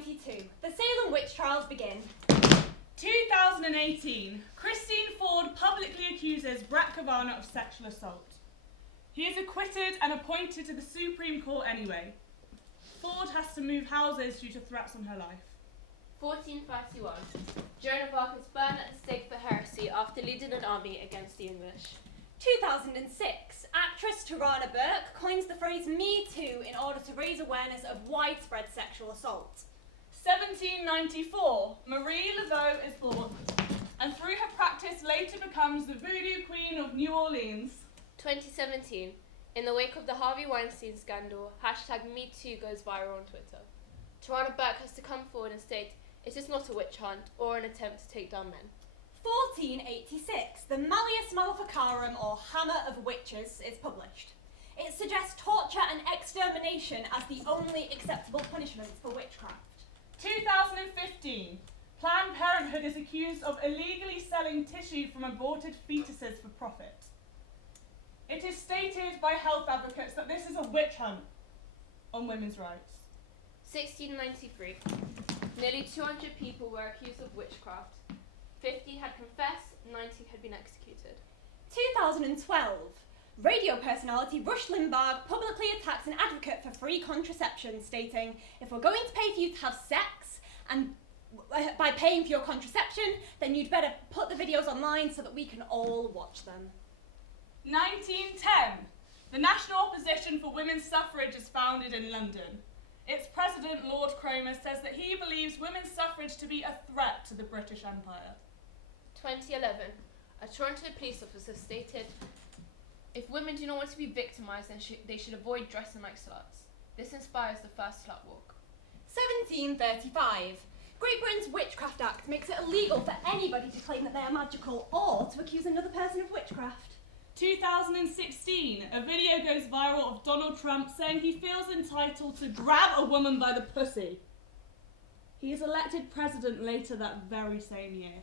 1792. The Salem witch trials begin. 2018. Christine Ford publicly accuses Brett Kavanaugh of sexual assault. He is acquitted and appointed to the Supreme Court anyway. Ford has to move houses due to threats on her life. 1431. Joan of Arc is burned at the stake for heresy after leading an army against the English. 2006. Actress Tarana Burke coins the phrase Me Too in order to raise awareness of widespread sexual assault. 1794. Marie Laveau is born, and through her practice later becomes the Voodoo Queen of New Orleans. 2017. In the wake of the Harvey Weinstein scandal, #MeToo goes viral on Twitter. Tarana Burke has to come forward and state it is not a witch hunt or an attempt to take down men. 1486. The Malleus Maleficarum, or Hammer of Witches, is published. It suggests torture and extermination as the only acceptable punishments for witchcraft. 2015. Planned Parenthood is accused of illegally selling tissue from aborted fetuses for profit. It is stated by health advocates that this is a witch hunt on women's rights. 1693. Nearly 200 people were accused of witchcraft. 50 had confessed, 90 had been executed. 2012. Radio personality Rush Limbaugh publicly attacks an advocate for free contraception, stating, if we're going to pay for you to have sex, and by paying for your contraception, then you'd better put the videos online so that we can all watch them. 1910. The National Opposition for Women's Suffrage is founded in London. Its president, Lord Cromer, says that he believes women's suffrage to be a threat to the British Empire. 2011. A Toronto police officer stated, if women do not want to be victimised, then they should avoid dressing like sluts. This inspires the first slut walk. 1735. Great Britain's Witchcraft Act makes it illegal for anybody to claim that they are magical or to accuse another person of witchcraft. 2016. A video goes viral of Donald Trump saying he feels entitled to grab a woman by the pussy. He is elected president later that very same year.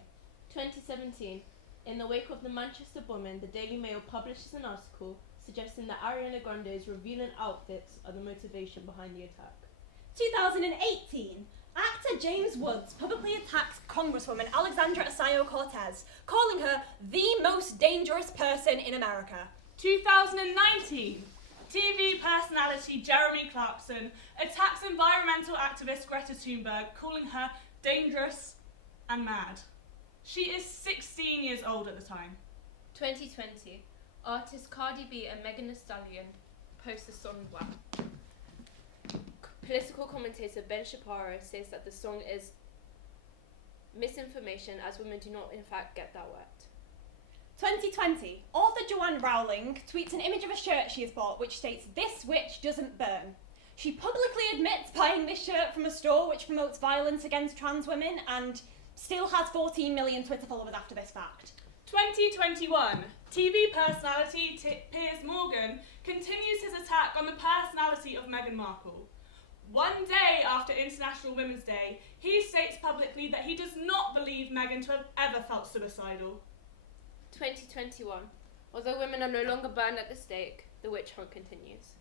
2017. In the wake of the Manchester bombing, the Daily Mail publishes an article suggesting that Ariana Grande's revealing outfits are the motivation behind the attack. 2018. Actor James Woods publicly attacks Congresswoman Alexandra Ocasio-Cortez, calling her the most dangerous person in America. 2019. TV personality Jeremy Clarkson attacks environmental activist Greta Thunberg, calling her dangerous and mad. She is 16 years old at the time. 2020. Artists Cardi B and Megan Thee Stallion post the song WAP. Political commentator Ben Shapiro says that the song is misinformation as women do not in fact get that wet. 2020. Author Joanne Rowling tweets an image of a shirt she has bought which states, "This witch doesn't burn." She publicly admits buying this shirt from a store which promotes violence against trans women and still has 14 million Twitter followers after this fact. 2021. TV personality Piers Morgan continues his attack on the personality of Meghan Markle. One day after International Women's Day, he states publicly that he does not believe Meghan to have ever felt suicidal. 2021. Although women are no longer burned at the stake, the witch hunt continues.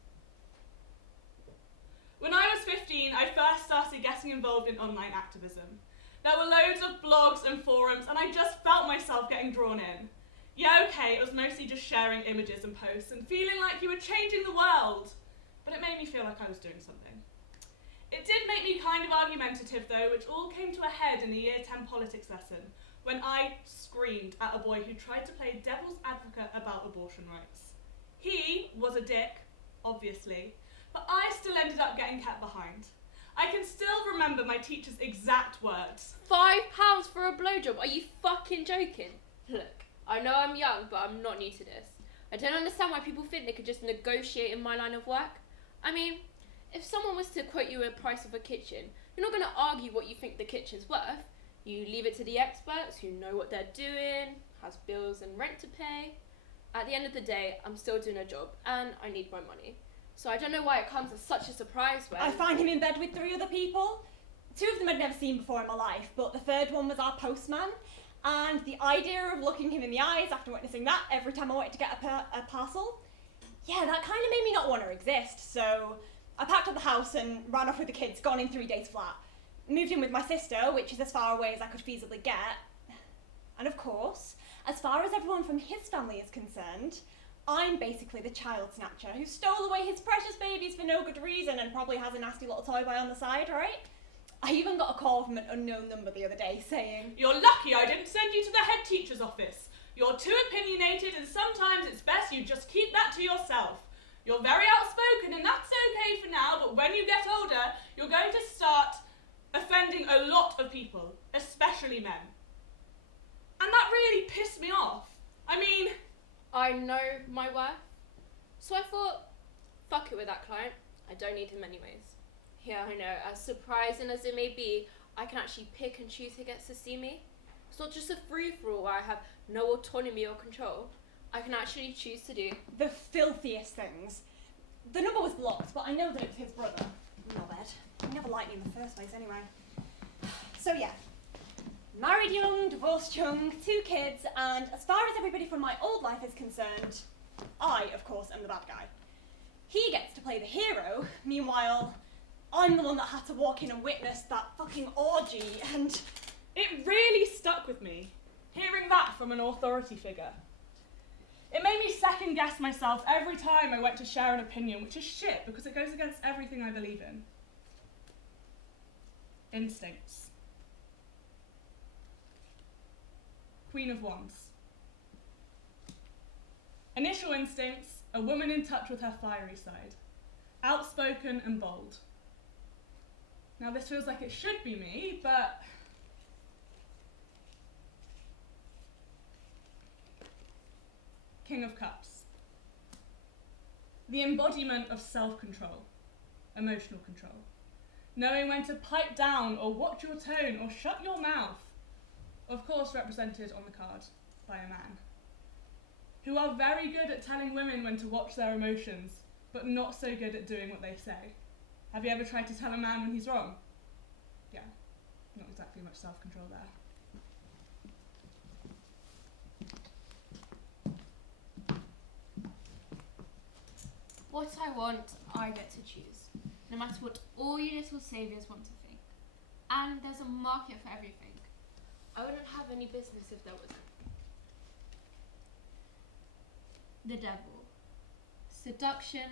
When I was 15, I first started getting involved in online activism. There were loads of blogs and forums, and I just felt myself getting drawn in. Yeah, okay, it was mostly just sharing images and posts and feeling like you were changing the world, but it made me feel like I was doing something. It did make me kind of argumentative though, which all came to a head in a Year 10 politics lesson, when I screamed at a boy who tried to play devil's advocate about abortion rights. He was a dick, obviously, but I still ended up getting kept behind. I can still remember my teacher's exact words. £5 for a blowjob? Are you fucking joking? Look, I know I'm young, but I'm not new to this. I don't understand why people think they could just negotiate in my line of work. I mean, if someone was to quote you a price of a kitchen, you're not going to argue what you think the kitchen's worth. You leave it to the experts who know what they're doing, has bills and rent to pay. At the end of the day, I'm still doing a job and I need my money. So I don't know why it comes as such a surprise when... I find him in bed with 3 other people. 2 of them I'd never seen before in my life, but the third one was our postman. And the idea of looking him in the eyes after witnessing that every time I wanted to get a parcel, yeah, that kind of made me not want to exist. So I packed up the house and ran off with the kids, gone in 3 days flat. moved in with my sister, which is as far away as I could feasibly get. And of course, as far as everyone from his family is concerned, I'm basically the child snatcher who stole away his precious babies for no good reason and probably has a nasty little toy boy on the side, right? I even got a call from an unknown number the other day saying, "You're lucky I didn't send you to the head teacher's office. You're too opinionated and sometimes it's best you just keep that to yourself. You're very outspoken and that's okay for now, but when you get older, you're going to start offending a lot of people, especially men." And that really pissed me off. I mean, I know my worth. So I thought, fuck it with that client. I don't need him anyways. Yeah, I know, as surprising as it may be, I can actually pick and choose who gets to see me. It's not just a free-for-all where I have no autonomy or control. I can actually choose to do the filthiest things. The number was blocked, but I know that it was his brother. Knobhead. He never liked me in the first place anyway. So yeah. Married young, divorced young, 2 kids, and as far as everybody from my old life is concerned, I, of course, am the bad guy. He gets to play the hero, meanwhile, I'm the one that had to walk in and witness that fucking orgy, and it really stuck with me, hearing that from an authority figure. It made me second guess myself every time I went to share an opinion, which is shit because it goes against everything I believe in. Instincts. Queen of Wands. Initial instincts, a woman in touch with her fiery side. Outspoken and bold. Now this feels like it should be me, but King of Cups. The embodiment of self-control, emotional control. Knowing when to pipe down or watch your tone or shut your mouth. Of course represented on the card by a man. Who are very good at telling women when to watch their emotions, but not so good at doing what they say. Have you ever tried to tell a man when he's wrong? Yeah, not exactly much self-control there. what I want, I get to choose. No matter what all you little saviours want to think. And there's a market for everything. I wouldn't have any business if there wasn't. The devil. Seduction,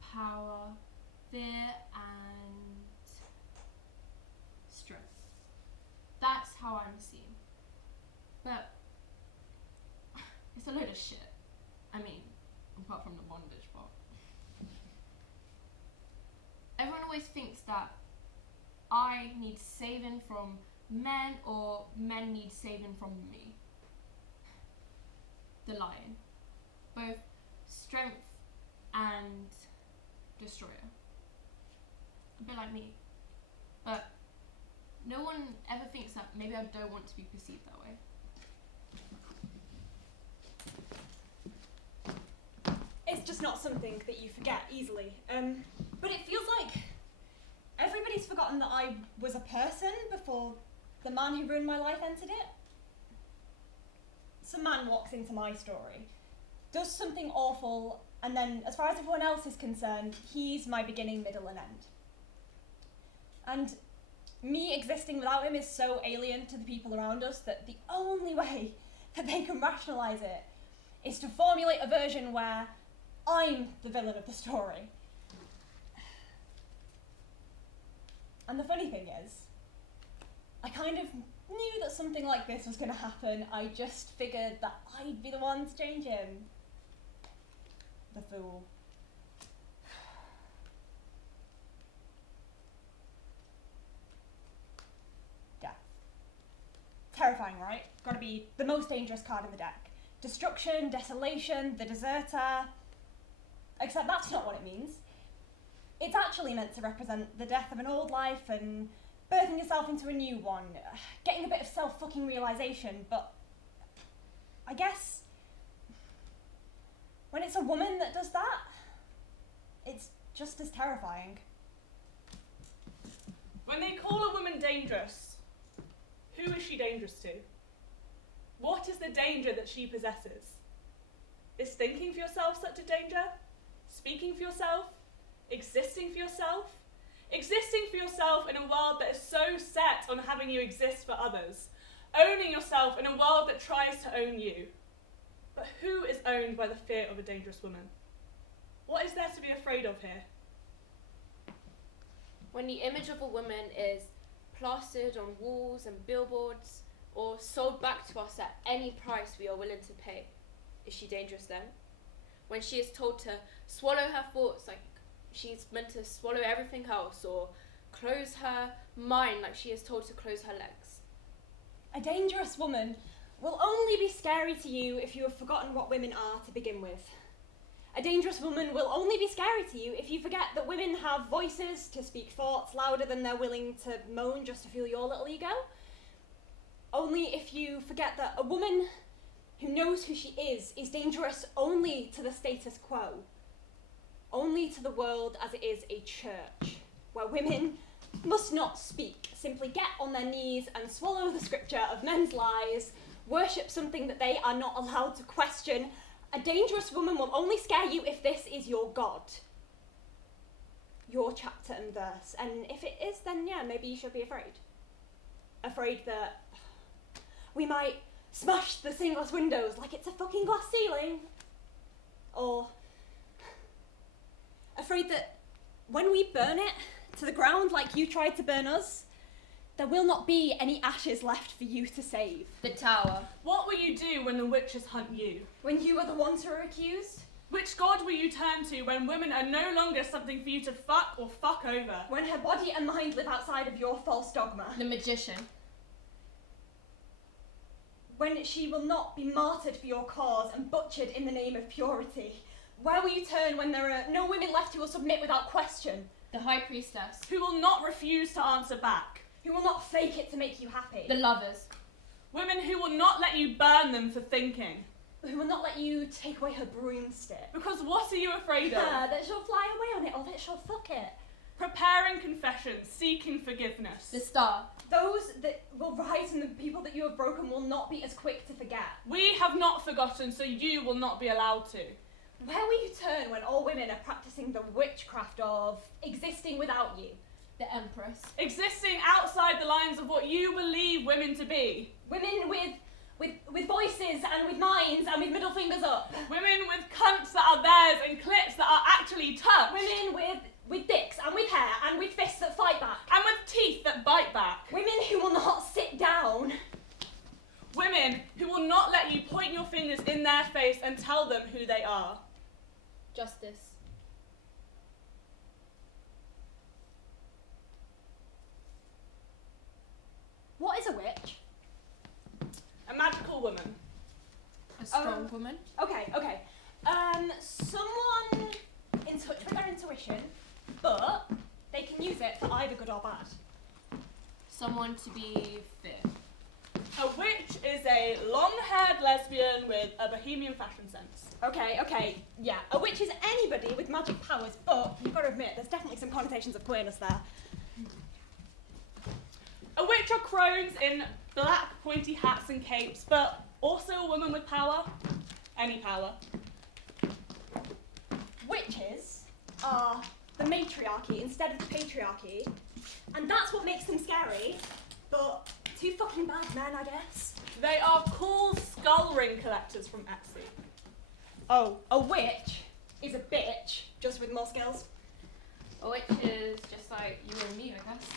power, fear, and strength. That's how I'm seen. But it's a load of shit. I mean, apart from the bondage part. Everyone always thinks that I need saving from men or men need saving from me. The lion. Both strength and destroyer. A bit like me. But no one ever thinks that maybe I don't want to be perceived that way. It's just not something that you forget easily. But it feels like everybody's forgotten that I was a person before the man who ruined my life entered it. Some man walks into my story, does something awful, and then, as far as everyone else is concerned, he's my beginning, middle, and end. And me existing without him is so alien to the people around us that the only way that they can rationalise it is to formulate a version where I'm the villain of the story. And the funny thing is, I kind of knew that something like this was going to happen. I just figured that I'd be the one to change him. The fool. Death. Terrifying, right? Gotta be the most dangerous card in the deck. Destruction, desolation, the deserter. Except that's not what it means. It's actually meant to represent the death of an old life and birthing yourself into a new one, getting a bit of self-fucking realisation, but I guess when it's a woman that does that, it's just as terrifying. When they call a woman dangerous, who is she dangerous to? What is the danger that she possesses? Is thinking for yourself such a danger? Speaking for yourself? Existing for yourself? Existing for yourself in a world that is so set on having you exist for others. Owning yourself in a world that tries to own you. But who is owned by the fear of a dangerous woman? What is there to be afraid of here? When the image of a woman is plastered on walls and billboards, or sold back to us at any price we are willing to pay, is she dangerous then? When she is told to swallow her thoughts like she's meant to swallow everything else, or close her mind like she is told to close her legs. A dangerous woman will only be scary to you if you have forgotten what women are to begin with. A dangerous woman will only be scary to you if you forget that women have voices to speak thoughts louder than they're willing to moan just to fuel your little ego. Only if you forget that a woman who knows who she is dangerous only to the status quo, only to the world as it is a church, where women must not speak, simply get on their knees and swallow the scripture of men's lies, worship something that they are not allowed to question. A dangerous woman will only scare you if this is your God, your chapter and verse. And if it is, then yeah, maybe you should be afraid. Afraid that we might smash the stained glass windows like it's a fucking glass ceiling. Or afraid that when we burn it to the ground like you tried to burn us, there will not be any ashes left for you to save. The tower. What will you do when the witches hunt you? When you are the ones who are accused? Which god will you turn to when women are no longer something for you to fuck or fuck over? When her body and mind live outside of your false dogma? The magician. When she will not be martyred for your cause and butchered in the name of purity? Where will you turn when there are no women left who will submit without question? The high priestess. Who will not refuse to answer back? Who will not fake it to make you happy? The lovers. Women who will not let you burn them for thinking. Who will not let you take away her broomstick? Because what are you afraid of? That she'll fly away on it or that she'll fuck it. Preparing confession, seeking forgiveness. The star. Those that will rise and the people that you have broken will not be as quick to forget. We have not forgotten, so you will not be allowed to. Where will you turn when all women are practicing the witchcraft of existing without you? The Empress. Existing outside the lines of what you believe women to be. Women with voices and with minds and with middle fingers up. Women with cunts that are theirs and clits that are actually touched. Women with dicks and with hair and with fists that fight back. And with teeth that bite back. Women who will not sit down. Women who will not let you point your fingers in their face and tell them who they are. Justice. What is a witch? A magical woman. A strong woman. Okay. Someone in touch with their intuition, but they can use it for either good or bad. Someone to be feared. A witch is a long-haired lesbian with a bohemian fashion sense. Okay, yeah. A witch is anybody with magic powers, but you've got to admit, there's definitely some connotations of queerness there. A witch are crones in black pointy hats and capes, but also a woman with power. Any power. Witches are the matriarchy instead of the patriarchy, and that's what makes them scary, but two fucking bad men, I guess. They are cool skull ring collectors from Etsy. Oh, a witch is a bitch, just with more skills. A witch is just like you and me, I guess.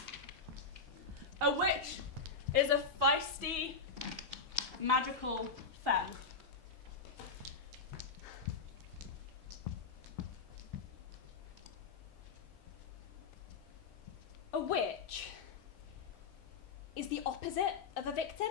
A witch is a feisty, magical femme. A witch is the opposite of a victim.